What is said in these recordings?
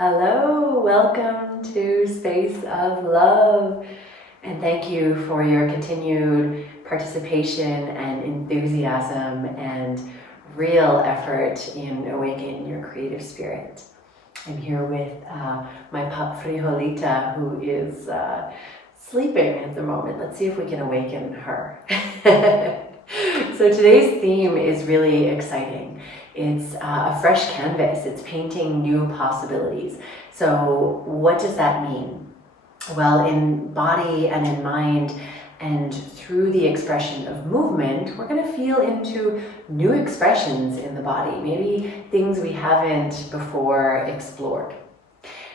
Hello, welcome to Space of Love, and thank you for your continued participation and enthusiasm and real effort in awakening your creative spirit. I'm here with my pup Frijolita, who is sleeping at the moment. Let's see if we can awaken her. So today's theme is really exciting. It's a fresh canvas. It's painting new possibilities. So what does that mean? Well, in body and in mind and through the expression of movement, we're going to feel into new expressions in the body, maybe things we haven't before explored.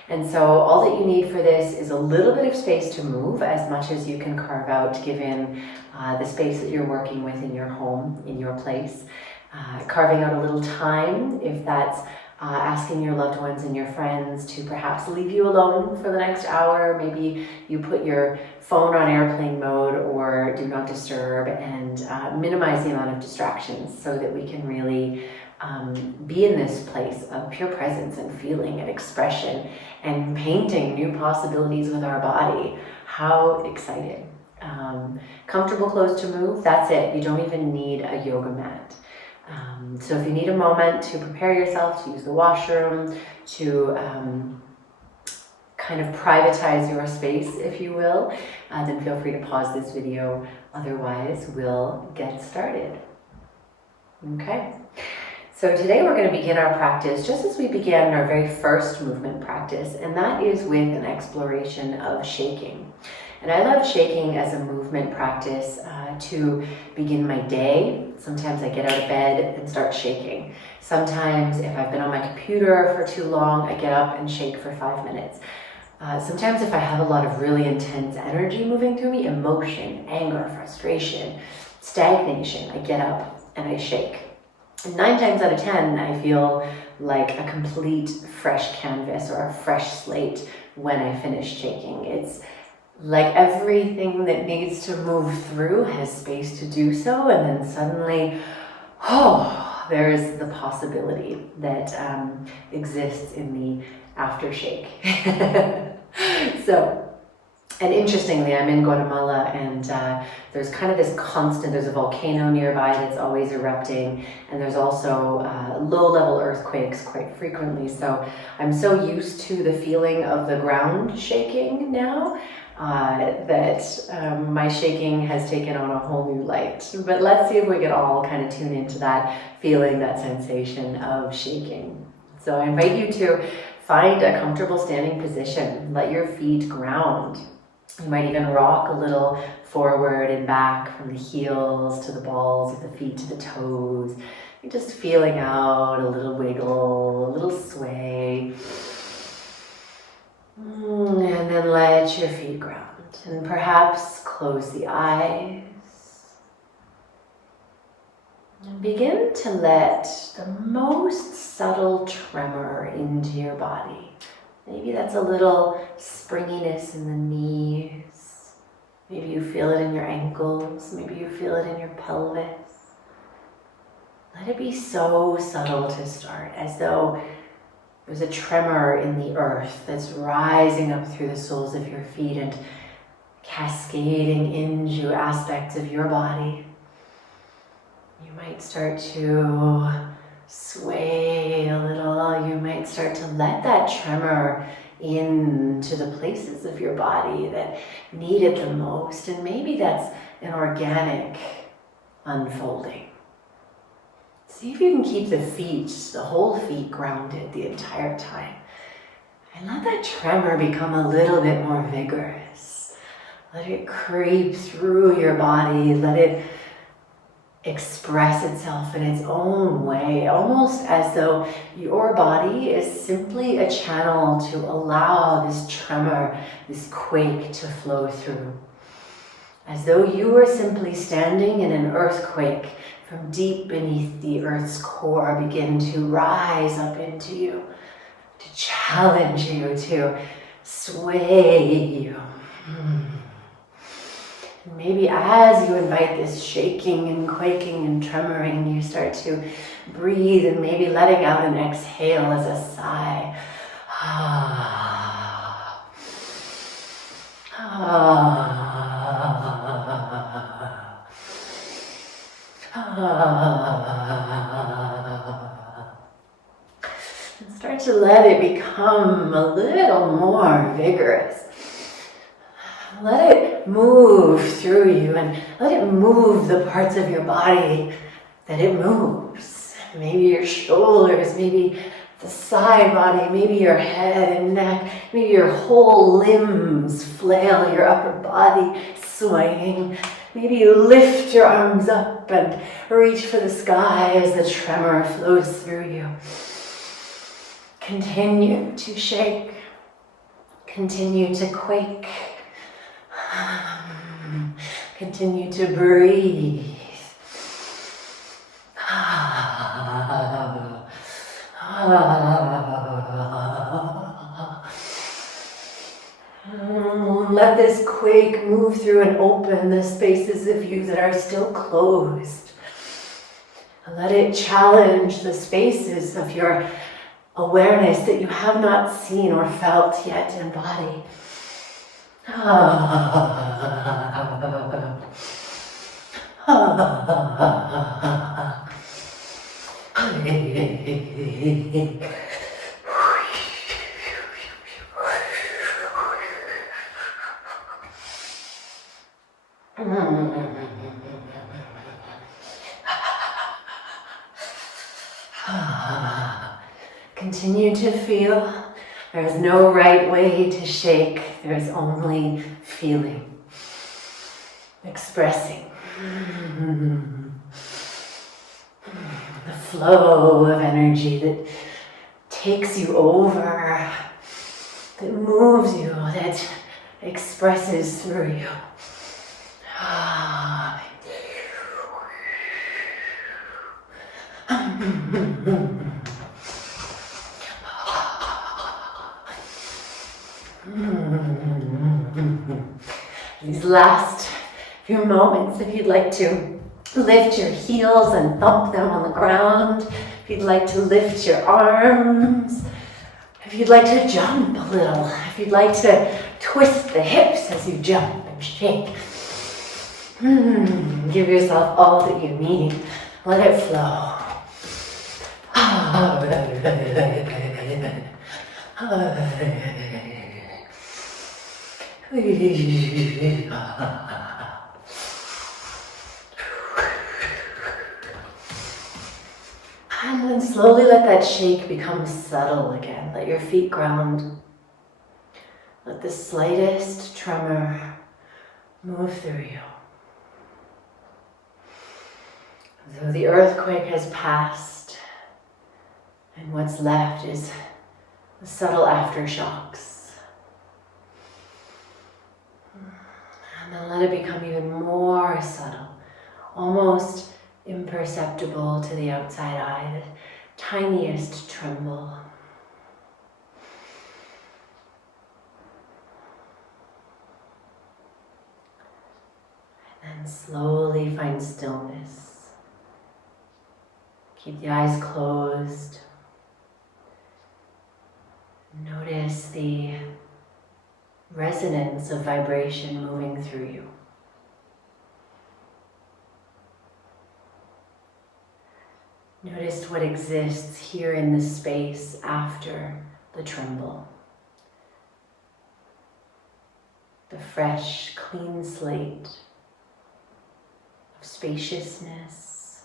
And so all that you need for this is a little bit of space to move, as much as you can carve out given the space that you're working with in your home, in your place. Carving out a little time, if that's asking your loved ones and your friends to perhaps leave you alone for the next hour. Maybe you put your phone on airplane mode or do not disturb, and minimize the amount of distractions so that we can really be in this place of pure presence and feeling and expression and painting new possibilities with our body. How exciting. Comfortable clothes to move, that's it. You don't even need a yoga mat. So if you need a moment to prepare yourself, to use the washroom, to kind of privatize your space, if you will, then feel free to pause this video. Otherwise, we'll get started. Okay. So today we're going to begin our practice just as we began our very first movement practice, and that is with an exploration of shaking. And I love shaking as a movement practice to begin my day. Sometimes I get out of bed and start shaking. Sometimes if I've been on my computer for too long, I get up and shake for 5 minutes. Sometimes if I have a lot of really intense energy moving through me, emotion, anger, frustration, stagnation, I get up and I shake. 9 times out of 10, I feel like a complete fresh canvas or a fresh slate when I finish shaking. It's like everything that needs to move through has space to do so, and then suddenly, there's the possibility that exists in the aftershake. And interestingly, I'm in Guatemala, and there's kind of this constant, there's a volcano nearby that's always erupting, and there's also low-level earthquakes quite frequently. So I'm so used to the feeling of the ground shaking now that my shaking has taken on a whole new light. But let's see if we can all kind of tune into that feeling, that sensation of shaking. So I invite you to find a comfortable standing position. Let your feet ground. You might even rock a little forward and back from the heels to the balls of the feet to the toes. You're just feeling out a little wiggle, a little sway. And then let your feet ground. And perhaps close the eyes. And begin to let the most subtle tremor into your body. Maybe that's a little springiness in the knees. Maybe you feel it in your ankles. Maybe you feel it in your pelvis. Let it be so subtle to start, as though there's a tremor in the earth that's rising up through the soles of your feet and cascading into aspects of your body. You might start to sway a little. You might start to let that tremor into the places of your body that need it the most. And maybe that's an organic unfolding. See if you can keep the whole feet grounded the entire time. And let that tremor become a little bit more vigorous. Let it creep through your body. Let it express itself in its own way, almost as though your body is simply a channel to allow this tremor, this quake to flow through. As though you were simply standing in an earthquake from deep beneath the earth's core, begin to rise up into you, to challenge you, to sway you. Maybe as you invite this shaking and quaking and tremoring, you start to breathe and maybe letting out an exhale as a sigh. And start to let it become a little more vigorous. Let it move through you and let it move the parts of your body that it moves. Maybe your shoulders, maybe the side body, maybe your head and neck, maybe your whole limbs flail, your upper body swaying. Maybe you lift your arms up and reach for the sky as the tremor flows through you. Continue to shake. Continue to quake. Continue to breathe. Let this quake move through and open the spaces of you that are still closed. Let it challenge the spaces of your awareness that you have not seen or felt yet embody. Continue to feel. There is no right way to shake. There is only feeling, expressing. The flow of energy that takes you over, that moves you, that expresses through you. These last few moments, if you'd like to lift your heels and thump them on the ground, if you'd like to lift your arms, if you'd like to jump a little, if you'd like to twist the hips as you jump and shake. Give yourself all that you need. Let it flow. And then slowly let that shake become subtle again. Let your feet ground. Let the slightest tremor move through you. So the earthquake has passed, and what's left is the subtle aftershocks. And then let it become even more subtle, almost imperceptible to the outside eye, the tiniest tremble. And then slowly find stillness. Keep the eyes closed. Notice the resonance of vibration moving through you. Notice what exists here in this space after the tremble. The fresh, clean slate of spaciousness,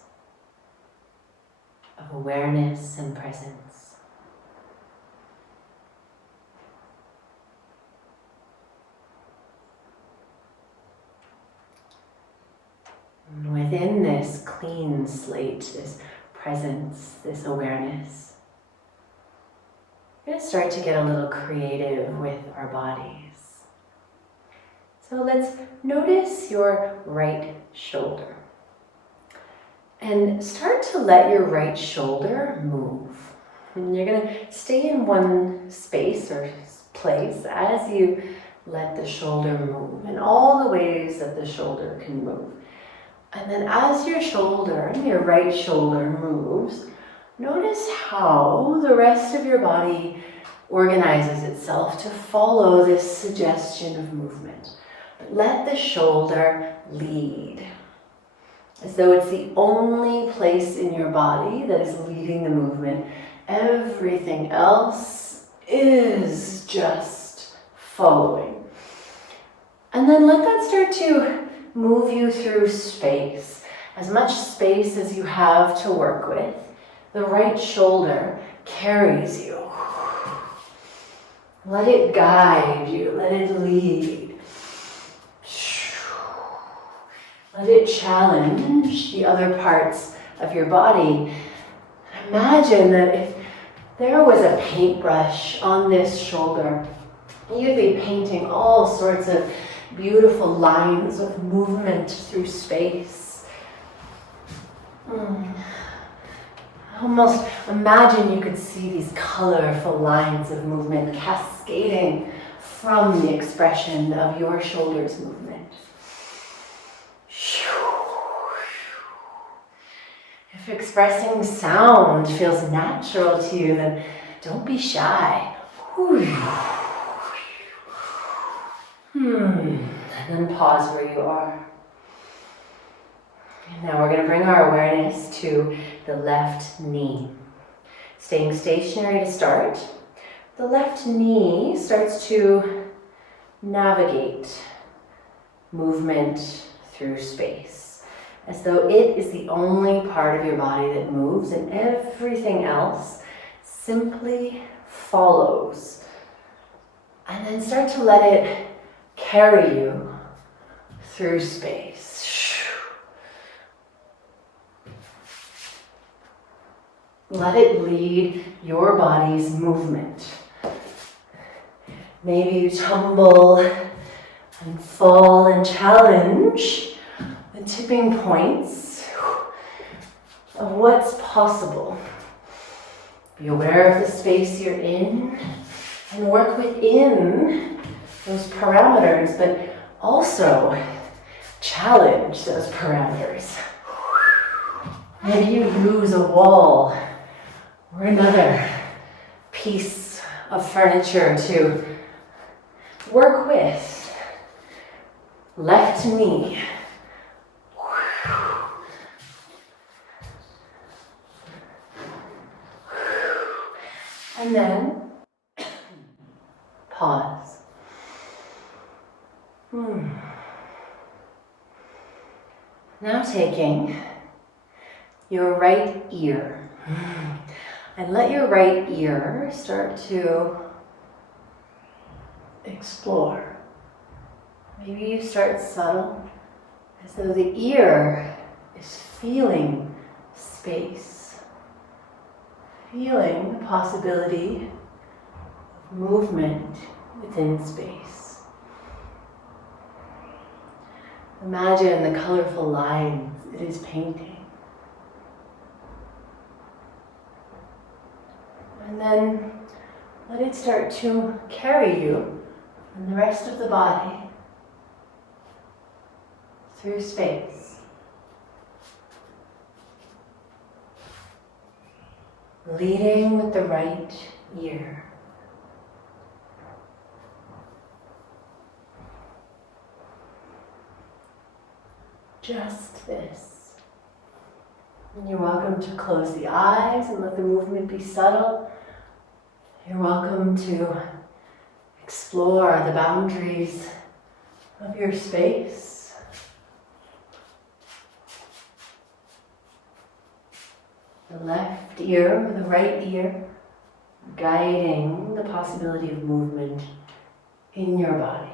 of awareness and presence. And within this clean slate, this presence, this awareness, we're going to start to get a little creative with our bodies. So let's notice your right shoulder. And start to let your right shoulder move. And you're going to stay in one space or place as you let the shoulder move in all the ways that the shoulder can move. And then as your shoulder, your right shoulder moves, notice how the rest of your body organizes itself to follow this suggestion of movement. But let the shoulder lead, as though it's the only place in your body that is leading the movement. Everything else is just following. And then let that start to move you through space. As much space as you have to work with, the right shoulder carries you. Let it guide you, let it lead. Let it challenge the other parts of your body. Imagine that if there was a paintbrush on this shoulder, you'd be painting all sorts of beautiful lines of movement through space. Almost imagine you could see these colorful lines of movement cascading from the expression of your shoulder's movement. If expressing sound feels natural to you, then don't be shy. And then pause where you are. And now we're going to bring our awareness to the left knee. Staying stationary to start. The left knee starts to navigate movement through space, as though it is the only part of your body that moves and everything else simply follows. And then start to let it carry you through space. Let it lead your body's movement. Maybe you tumble and fall and challenge the tipping points of what's possible. Be aware of the space you're in and work within those parameters, but also challenge those parameters. Maybe you lose a wall or another piece of furniture to work with. Left knee. And then pause. Now taking your right ear. And let your right ear start to explore. Maybe you start subtle, as though the ear is feeling space, feeling the possibility of movement within space. Imagine the colorful lines it is painting. And then let it start to carry you and the rest of the body through space. Leading with the right ear. Just this. And you're welcome to close the eyes and let the movement be subtle. You're welcome to explore the boundaries of your space. The left ear or the right ear guiding the possibility of movement in your body.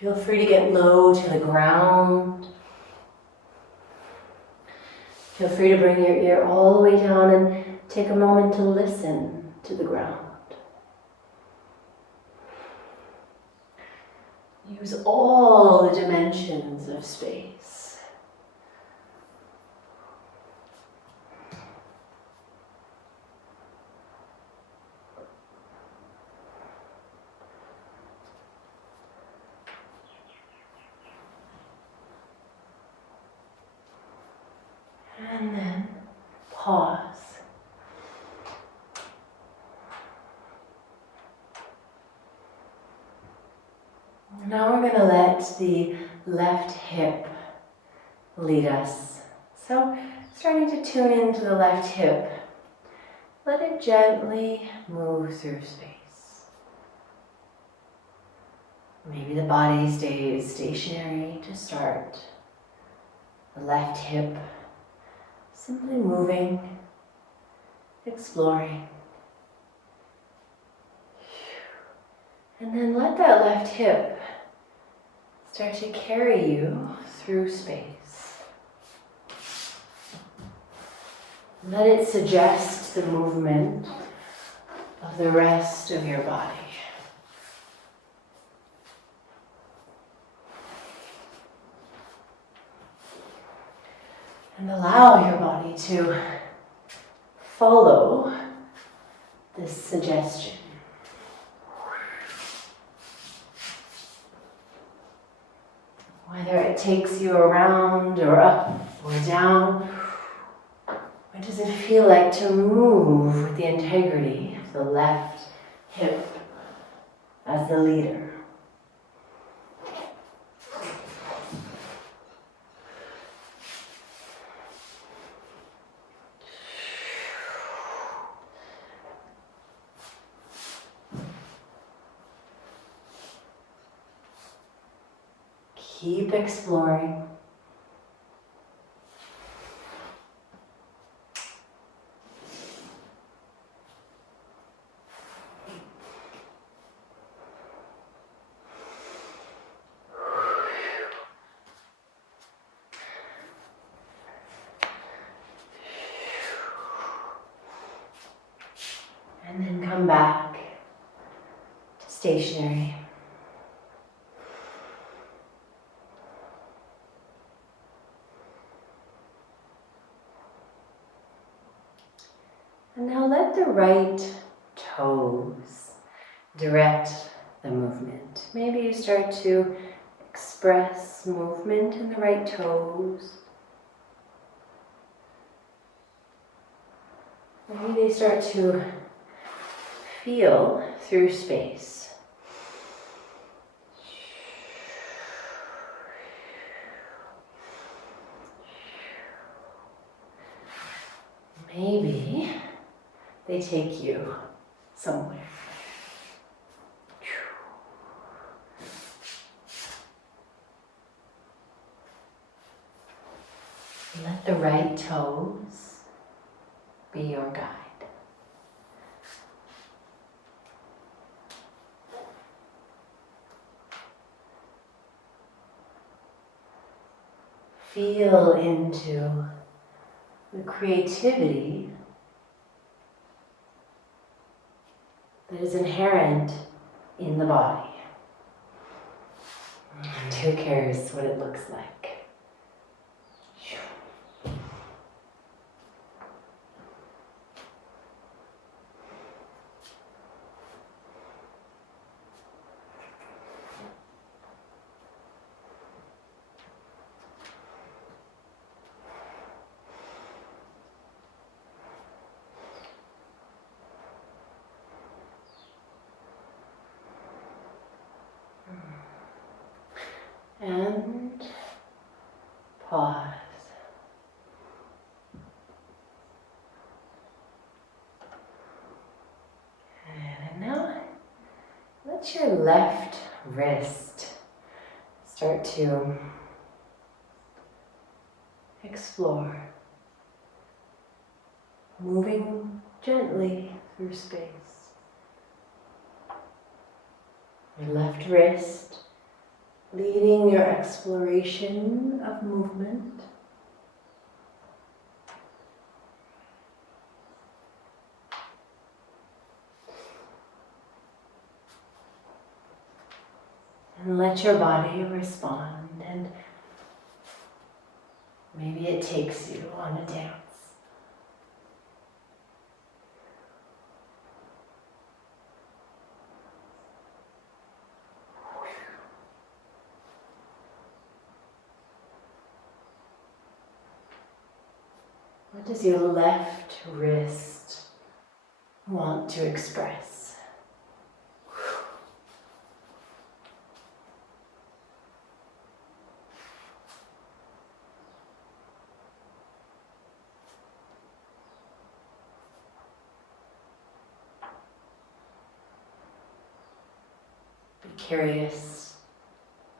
Feel free to get low to the ground. Feel free to bring your ear all the way down and take a moment to listen to the ground. Use all the dimensions of space. And then pause. Now we're going to let the left hip lead us. So starting to tune into the left hip. Let it gently move through space. Maybe the body stays stationary to start. The left hip simply moving, exploring. And then let that left hip start to carry you through space. Let it suggest the movement of the rest of your body. And allow your body to follow this suggestion. Whether it takes you around or up or down, what does it feel like to move with the integrity of the left hip as the leader? Keep exploring. And then come back to stationary. And now let the right toes direct the movement. Maybe you start to express movement in the right toes. Maybe they start to feel through space. Maybe they take you somewhere. Let the right toes be your guide. Feel into the creativity that is inherent in the body. And who cares what it looks like? And pause. And now let your left wrist start to explore, moving gently through space. Your left wrist leading your exploration of movement. And let your body respond, and maybe it takes you on a dance. What does your left wrist want to express? Be curious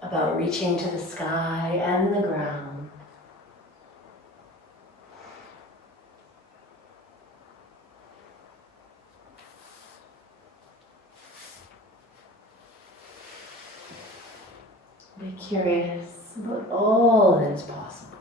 about reaching to the sky and the ground. Be curious about all that is possible.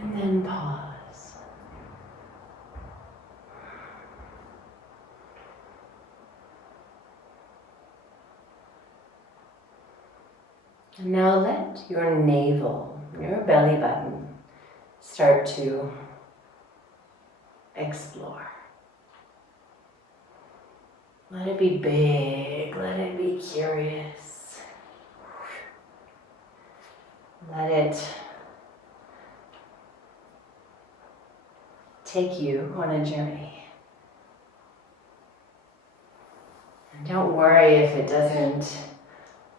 And then pause. And now let your navel, your belly button, start to explore. Let it be big, let it be curious. Let it take you on a journey. And don't worry if it doesn't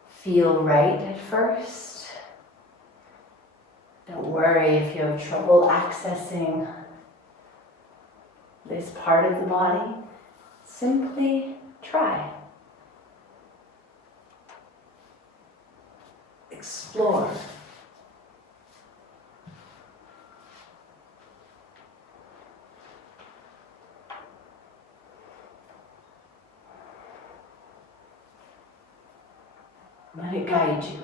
feel right at first. Don't worry if you have trouble accessing this part of the body. Simply try. Explore. Let it guide you.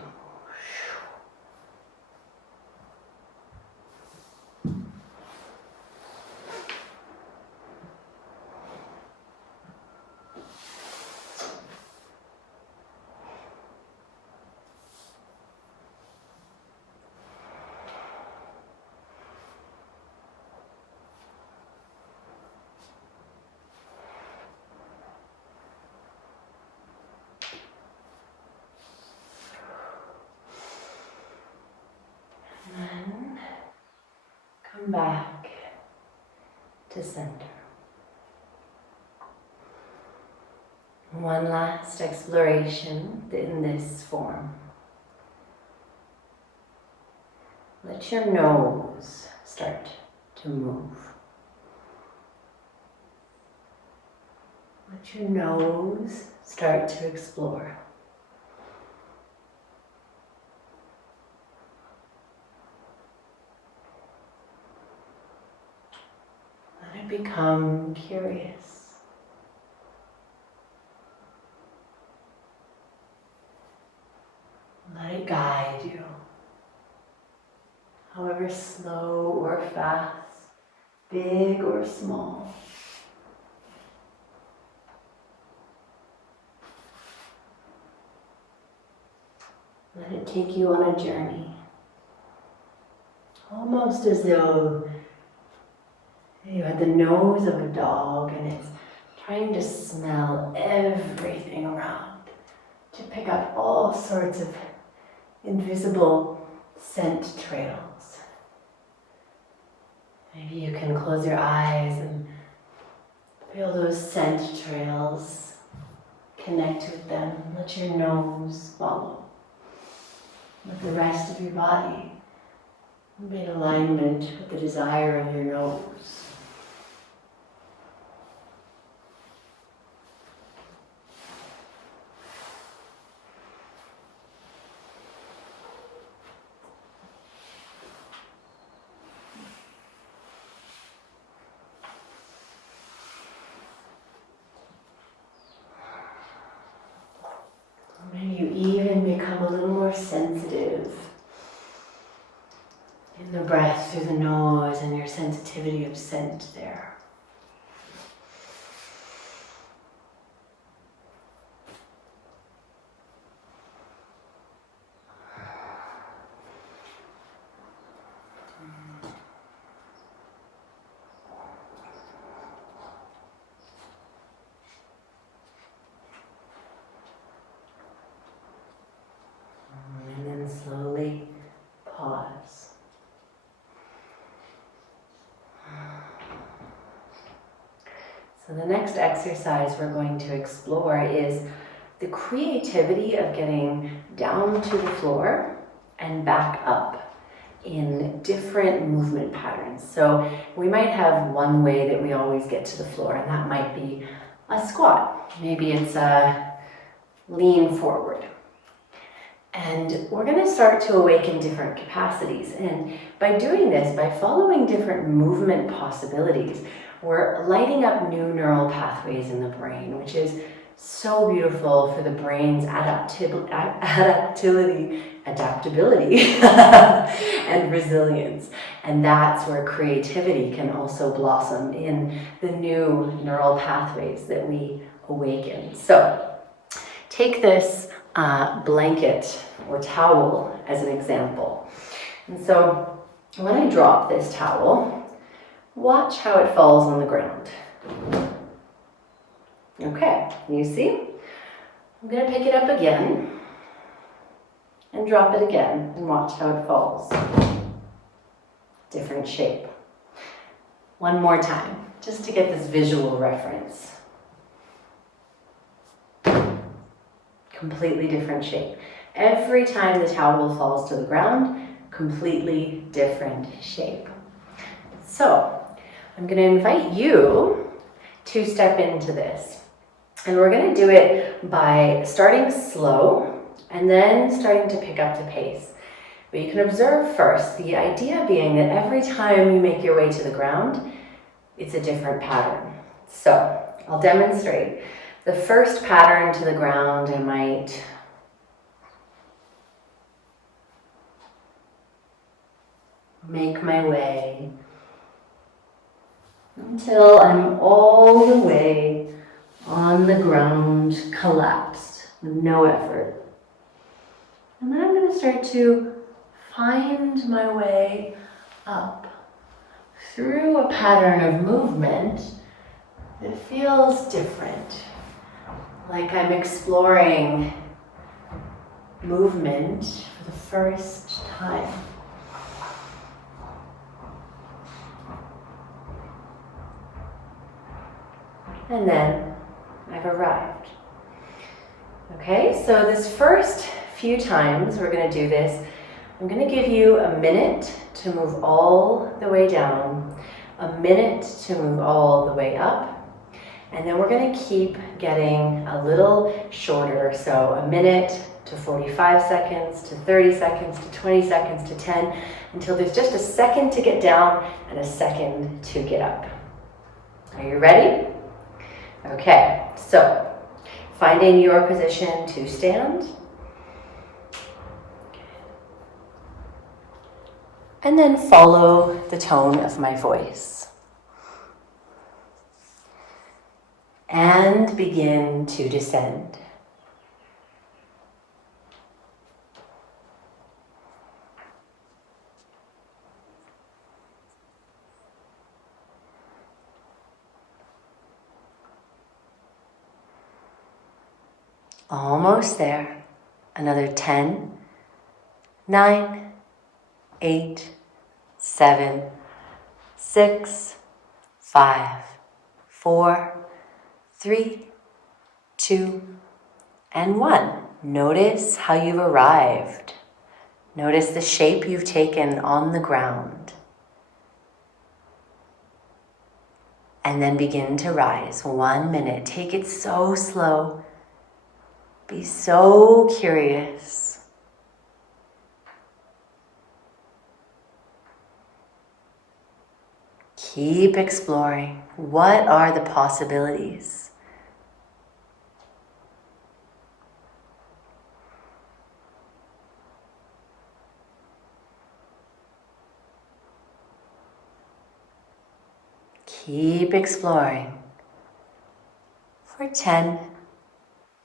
Then come back to center. One last exploration in this form. Let your nose start to move. Let your nose start to explore. Let it become curious. Let it guide you. However slow or fast, big or small. Let it take you on a journey. Almost as though you had the nose of a dog and it's trying to smell everything around, to pick up all sorts of invisible scent trails. Maybe you can close your eyes and feel those scent trails, connect with them, let your nose follow. Let the rest of your body be in alignment with the desire of your nose. Maybe you even become a little more sensitive in the breath through the nose and your sensitivity of scent there. And then slowly pause. So the next exercise we're going to explore is the creativity of getting down to the floor and back up in different movement patterns. So we might have one way that we always get to the floor, and that might be a squat. Maybe it's a lean forward. And we're going to start to awaken different capacities. And by doing this, by following different movement possibilities, we're lighting up new neural pathways in the brain, which is so beautiful for the brain's adaptability and resilience. And that's where creativity can also blossom in the new neural pathways that we awaken. So take this blanket or towel as an example. And so when I drop this towel, watch how it falls on the ground. Okay, you see? I'm going to pick it up again and drop it again and watch how it falls. Different shape. One more time, just to get this visual reference. Completely different shape. Every time the towel falls to the ground, completely different shape. So, I'm going to invite you to step into this. And we're going to do it by starting slow and then starting to pick up the pace. But you can observe first, the idea being that every time you make your way to the ground, it's a different pattern. So, I'll demonstrate. The first pattern to the ground, I might make my way until I'm all the way on the ground, collapsed, with no effort. And then I'm going to start to find my way up through a pattern of movement that feels different. Like I'm exploring movement for the first time. And then I've arrived. Okay, so this first few times we're going to do this, I'm going to give you a minute to move all the way down, a minute to move all the way up, and then we're going to keep getting a little shorter. So a minute to 45 seconds, to 30 seconds, to 20 seconds, to 10, until there's just a second to get down and a second to get up. Are you ready? Okay, so finding your position to stand. And then follow the tone of my voice. And begin to descend. Almost there. Another 10, 9, 8, 7, 6, 5, 4, 3, 2, and 1. Notice how you've arrived. Notice the shape you've taken on the ground. And then begin to rise. 1 minute. Take it so slow. Be so curious. Keep exploring. What are the possibilities? Keep exploring for 10,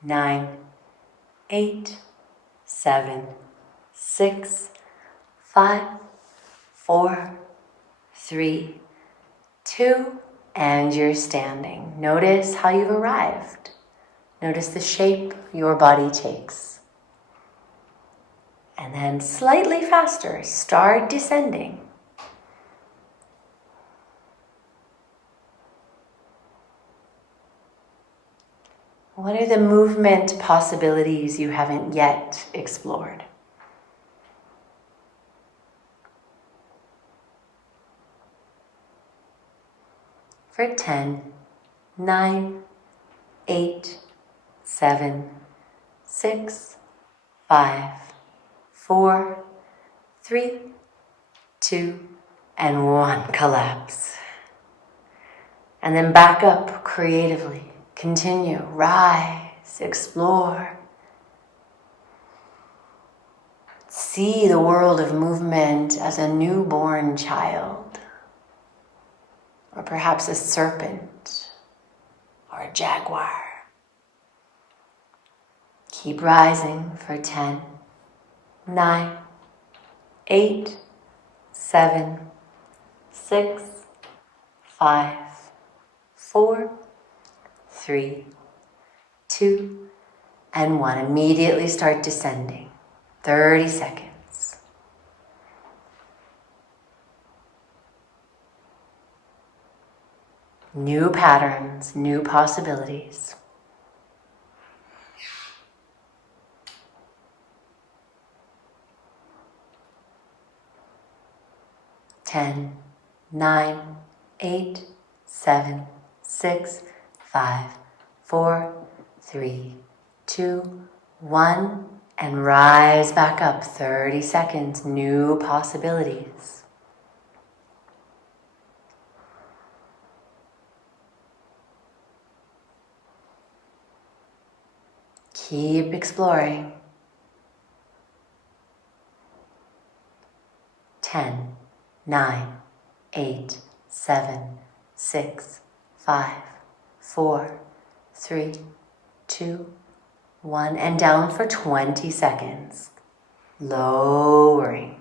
9, 8, 7, 6, 5, 4, 3, 2, and you're standing. Notice how you've arrived. Notice the shape your body takes. And then slightly faster, start descending. What are the movement possibilities you haven't yet explored? For 10, 9, 8, 7, 6, 5, 4, 3, 2, and 1. Collapse. And then back up creatively. Continue, rise, explore. See the world of movement as a newborn child, or perhaps a serpent, or a jaguar. Keep rising for 10, 9, 8, 7, 6, 5, 4, 3, 2, and 1. Immediately start descending. 30 seconds. New patterns, new possibilities. Ten, 9, 8, 7, 6, 5, 4, 3, 2, 1, and rise back up. 30 seconds, new possibilities. Keep exploring. 10, 9, 8, 7, 6, 5, 4, 3, 2, 1, and down for 20 seconds. Lowering,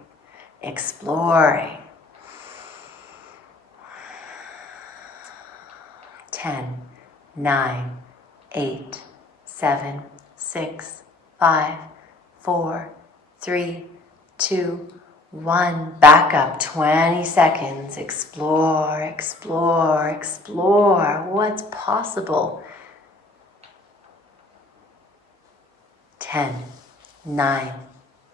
exploring. 10, 9, 8, 7, 6, 5, 4, 3, 2, 1. Back up 20 seconds. Explore, explore, explore. What's possible? 10, 9,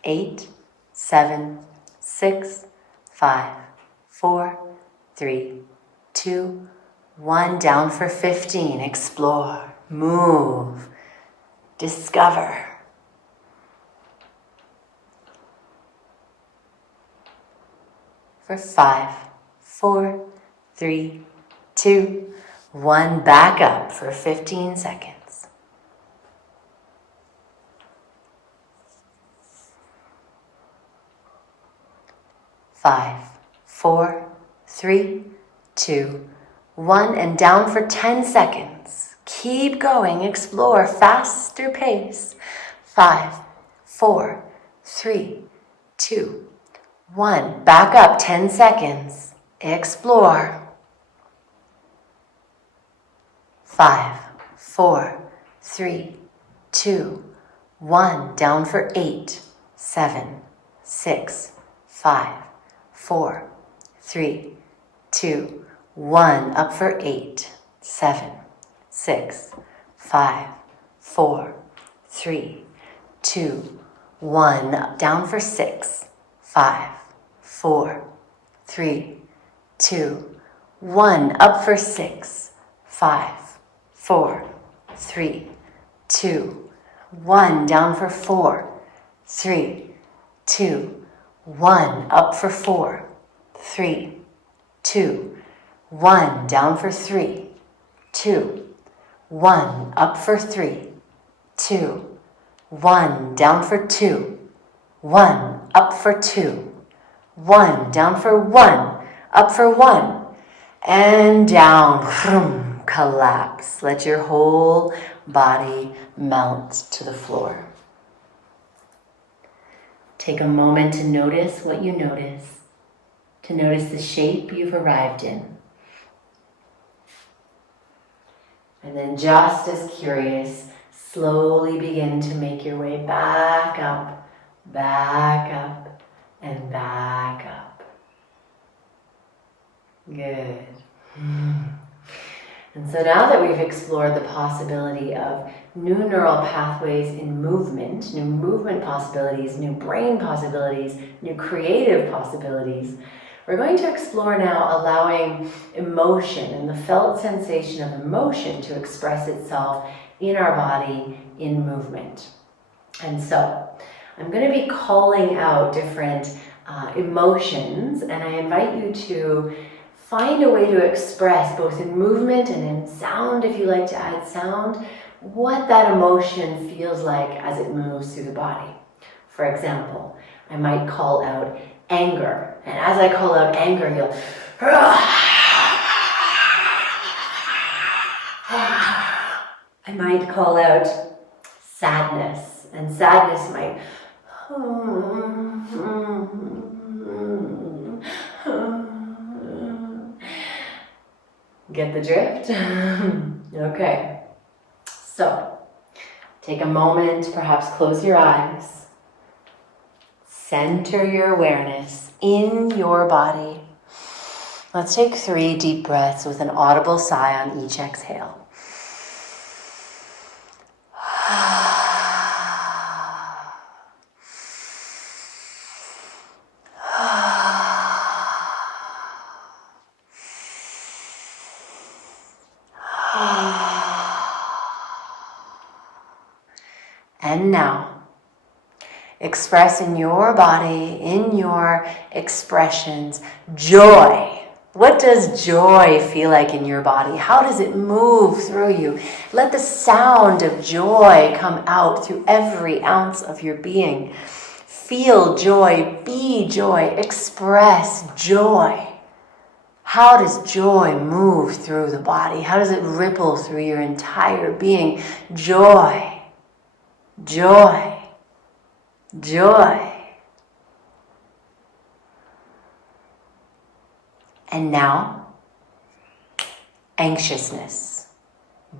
8, 7, 6, 5, 4, 3, 2, 1. Down for 15. Explore, move, discover. For 5, 4, 3, 2, 1. Back up for 15 seconds. Five, 4, 3, 2, 1, and down for 10 seconds. Keep going, explore, faster pace. 5, 4, 3, 2, 1. Back up 10 seconds. Explore. 5, 4, 3, 2, 1. Down for 8, 7, 6, 5, 4, 3, 2, 1. Up for 8, 7, 6, 5, 4, 3, 2, 1. Down for 6, 5, 4, 3, 2, 1. Up for 6, 5, 4, 3, 2, 1. Down for 4, 3, 2, 1. Up for 4, 3, 2, 1. Down for 3, 2, 1. Up for 3, 2, 1. Down for 2, 1. Up for 2, 1. Down for 1. Up for 1. And down, collapse. Let your whole body melt to the floor. Take a moment to notice what you notice, to notice the shape you've arrived in. And then just as curious, slowly begin to make your way back up, and back up. Good. And so now that we've explored the possibility of new neural pathways in movement, new movement possibilities, new brain possibilities, new creative possibilities, we're going to explore now allowing emotion and the felt sensation of emotion to express itself in our body in movement. And so I'm going to be calling out different emotions, and I invite you to find a way to express, both in movement and in sound, if you like to add sound, what that emotion feels like as it moves through the body. For example, I might call out anger, and as I call out anger, you'll I might call out sadness, and sadness might get the drift? Okay. So, take a moment, perhaps close your eyes. Center your awareness in your body. Let's take 3 deep breaths with an audible sigh on each exhale. And now, express in your body, in your expressions, joy. What does joy feel like in your body? How does it move through you? Let the sound of joy come out through every ounce of your being. Feel joy, be joy, express joy. How does joy move through the body? How does it ripple through your entire being? Joy. Joy, joy. And now, anxiousness.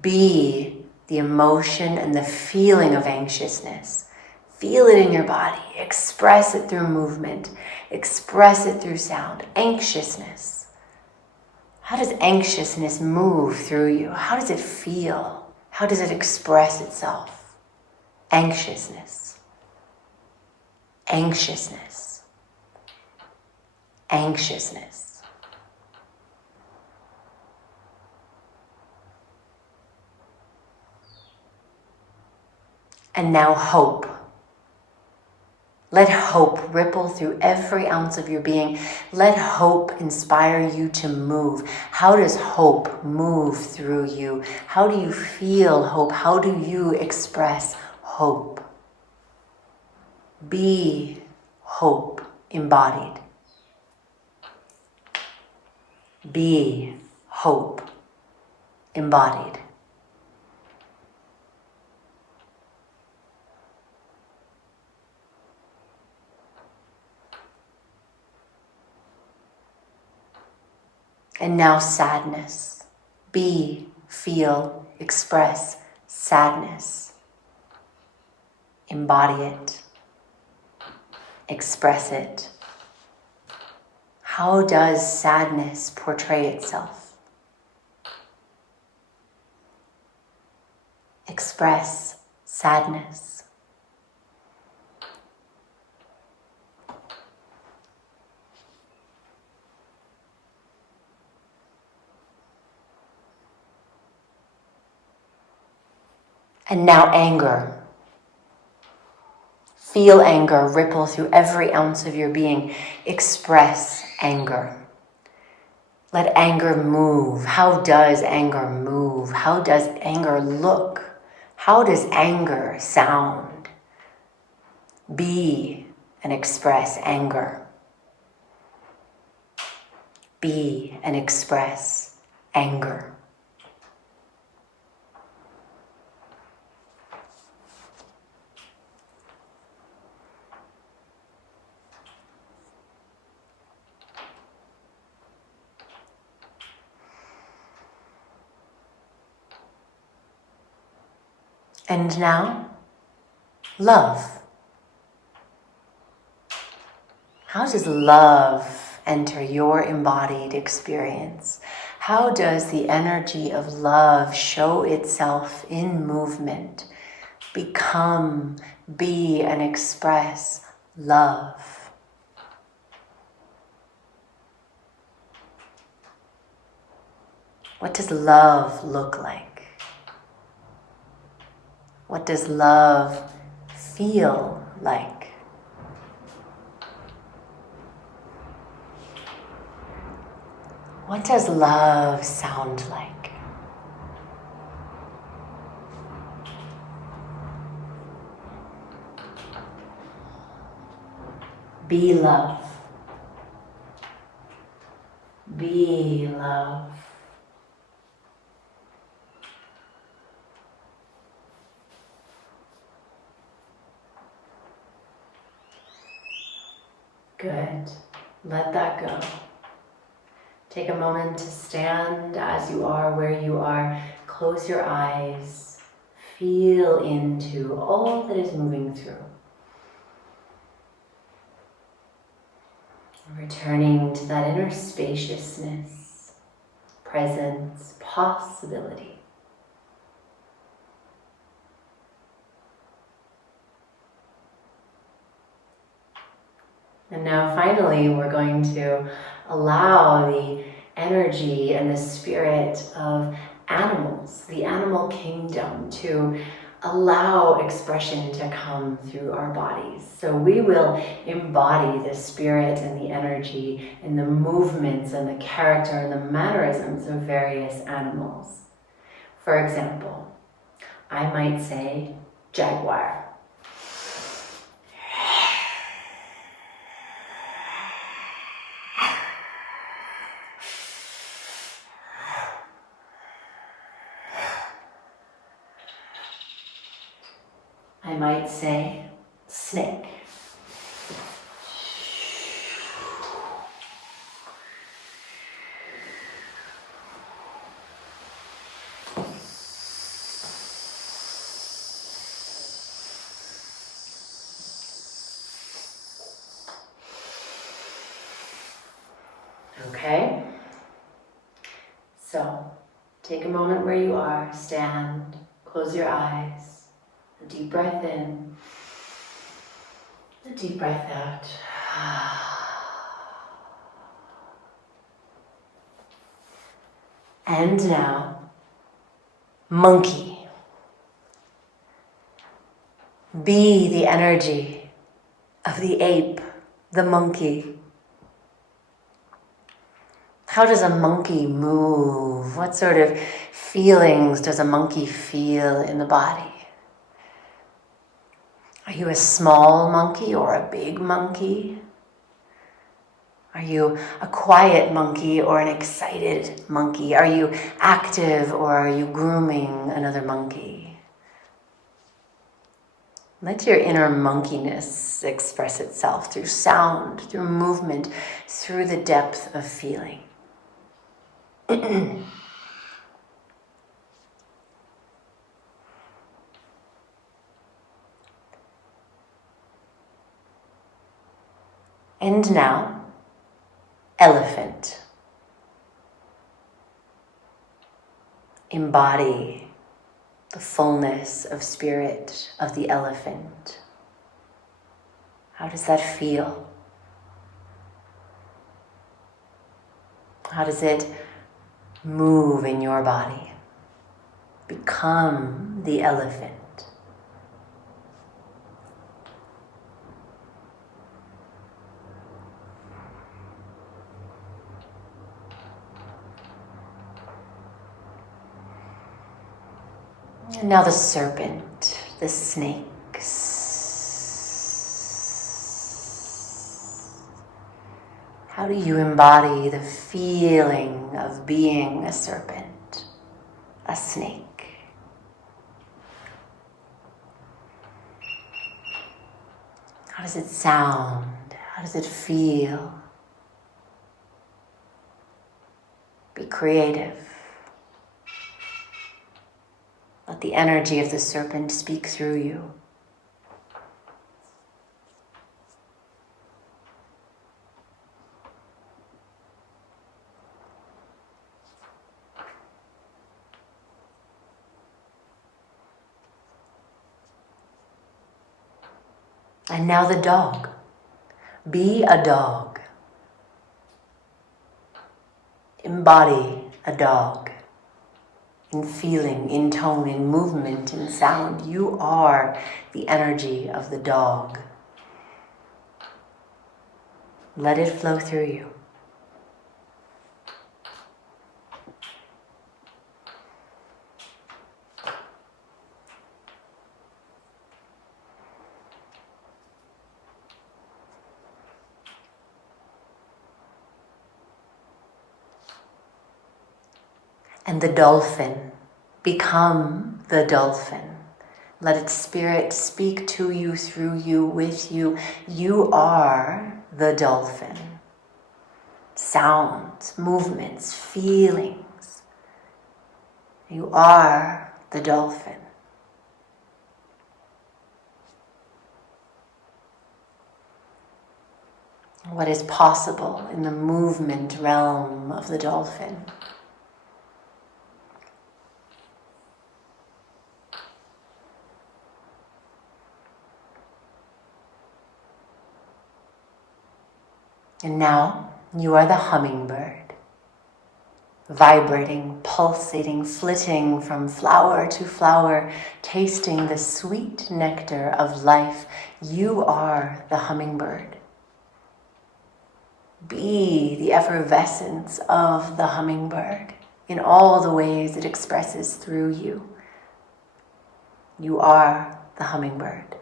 Be the emotion and the feeling of anxiousness. Feel it in your body. Express it through movement. Express it through sound. Anxiousness. How does anxiousness move through you? How does it feel? How does it express itself? Anxiousness, anxiousness, anxiousness. And now hope. Let hope ripple through every ounce of your being. Let hope inspire you to move. How does hope move through you? How do you feel hope? How do you express hope? Be hope embodied. Be hope embodied. And now sadness. Be, feel, express sadness. Embody it. Express it. How does sadness portray itself? Express sadness. And now anger. Feel anger ripple through every ounce of your being. Express anger. Let anger move. How does anger move? How does anger look? How does anger sound? Be and express anger. be and express anger. And now, love. How does love enter your embodied experience? How does the energy of love show itself in movement? Become, be, and express love. What does love look like? What does love feel like? What does love sound like? Be love. Be love. Good. Let that go. Take a moment to stand as you are, where you are. Close your eyes. Feel into all that is moving through. Returning to that inner spaciousness, presence, possibility. And now finally, we're going to allow the energy and the spirit of animals, the animal kingdom, to allow expression to come through our bodies. So we will embody the spirit and the energy and the movements and the character and the mannerisms of various animals. For example, I might say jaguar. I might say snake. Okay? So, take a moment where you are, stand, close your eyes. A deep breath in, a deep breath out. And now, monkey. Be the energy of the ape, the monkey. How does a monkey move? What sort of feelings does a monkey feel in the body? Are you a small monkey or a big monkey? Are you a quiet monkey or an excited monkey? Are you active or are you grooming another monkey? Let your inner monkeyness express itself through sound, through movement, through the depth of feeling. And now, elephant. Embody the fullness of spirit of the elephant. How does that feel? How does it move in your body? Become the elephant. And now the serpent, the snakes. How do you embody the feeling of being a serpent, a snake? How does it sound? How does it feel? Be creative. Let the energy of the serpent speak through you. And now the dog. Be a dog. Embody a dog. In feeling, in tone, in movement, in sound. You are the energy of the dog. Let it flow through you. And the dolphin. Become the dolphin. Let its spirit speak to you, through you, with you. You are the dolphin. Sounds, movements, feelings. You are the dolphin. What is possible in the movement realm of the dolphin? And now you are the hummingbird, vibrating, pulsating, flitting from flower to flower, tasting the sweet nectar of life. You are the hummingbird. Be the effervescence of the hummingbird in all the ways it expresses through you. You are the hummingbird.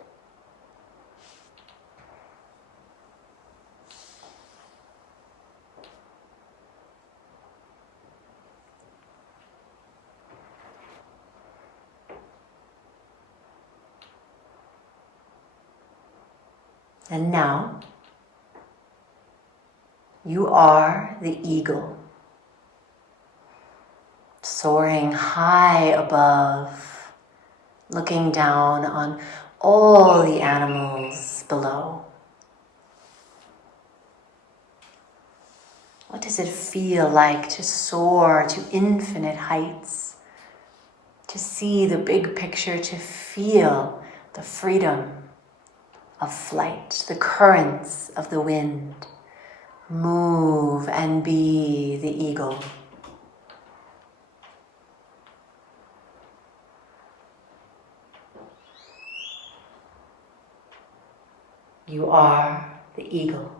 And now, you are the eagle, soaring high above, looking down on all the animals below. What does it feel like to soar to infinite heights, to see the big picture, to feel the freedom of flight, the currents of the wind? Move and be the eagle. You are the eagle.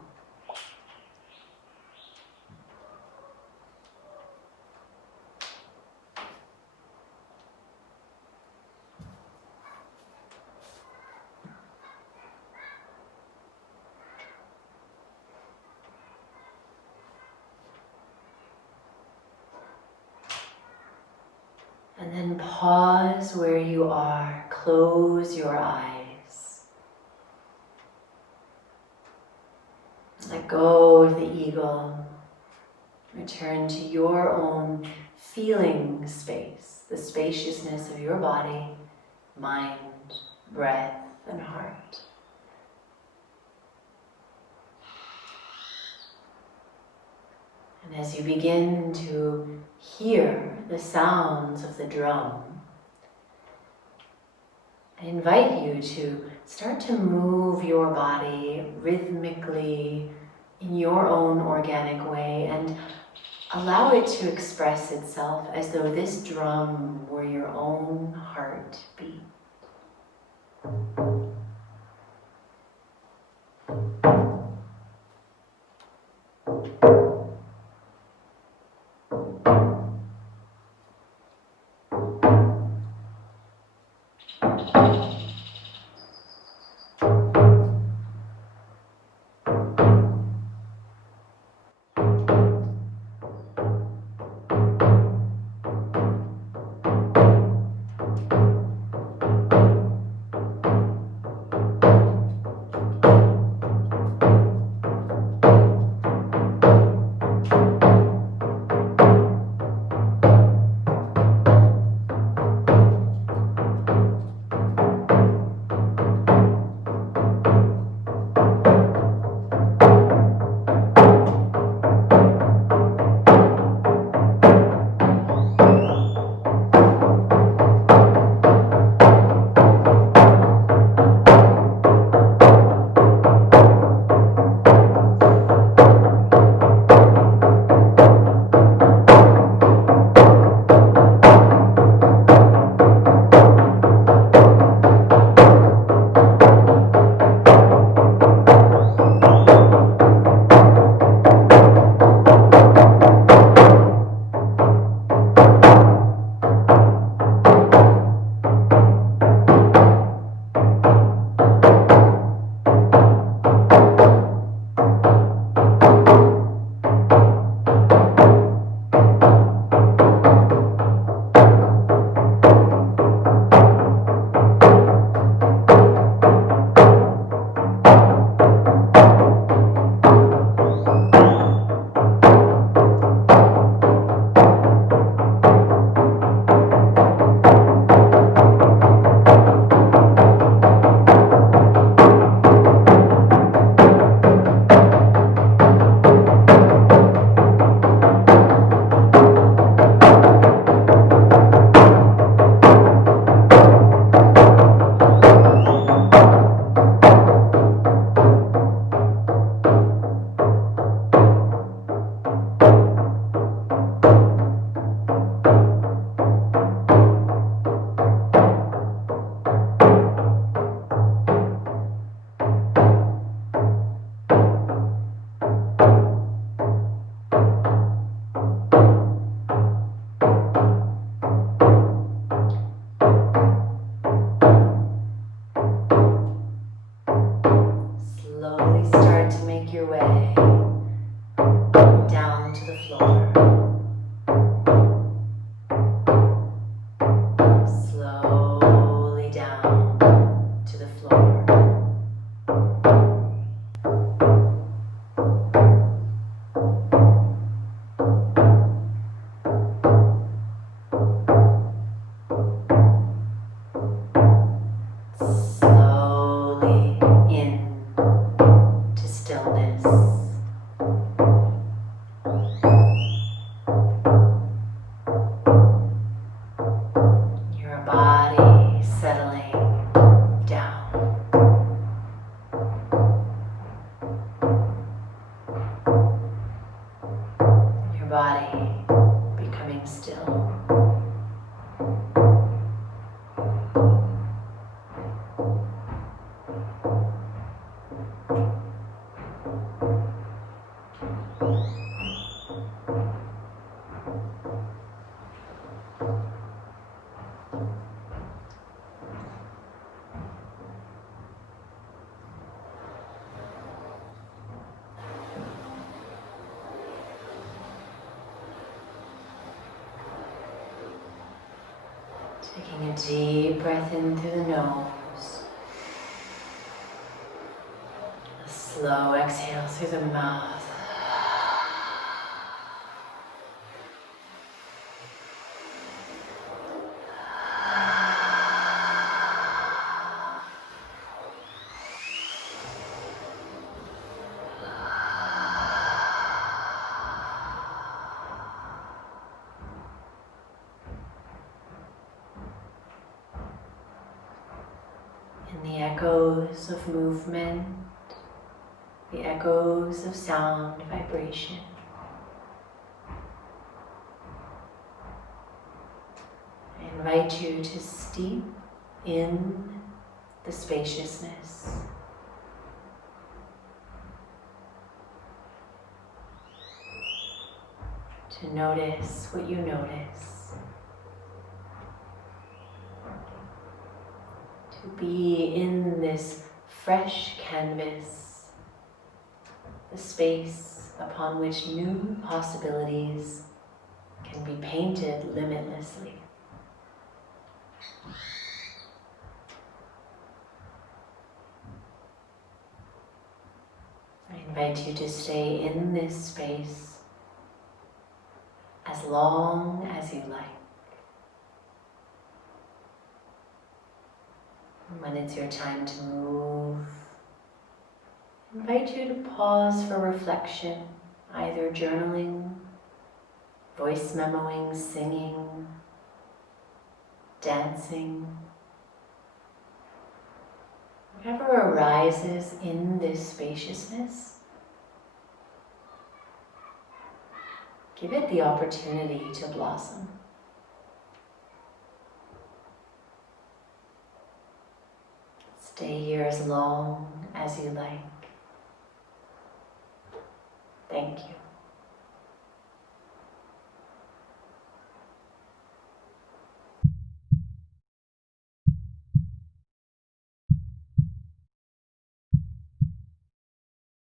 And then pause where you are. Close your eyes. Let go of the eagle. Return to your own feeling space, the spaciousness of your body, mind, breath, and heart. And as you begin to hear the sounds of the drum, I invite you to start to move your body rhythmically in your own organic way and allow it to express itself as though this drum were your own heartbeat. Taking a deep breath in through the nose. A slow exhale through the mouth. And the echoes of movement, the echoes of sound, vibration. I invite you to steep in the spaciousness. To notice what you notice. To be in this fresh canvas, the space upon which new possibilities can be painted limitlessly. I invite you to stay in this space as long as you like. When it's your time to move, I invite you to pause for reflection, either journaling, voice memoing, singing, dancing. Whatever arises in this spaciousness, give it the opportunity to blossom. Stay here as long as you like. Thank you.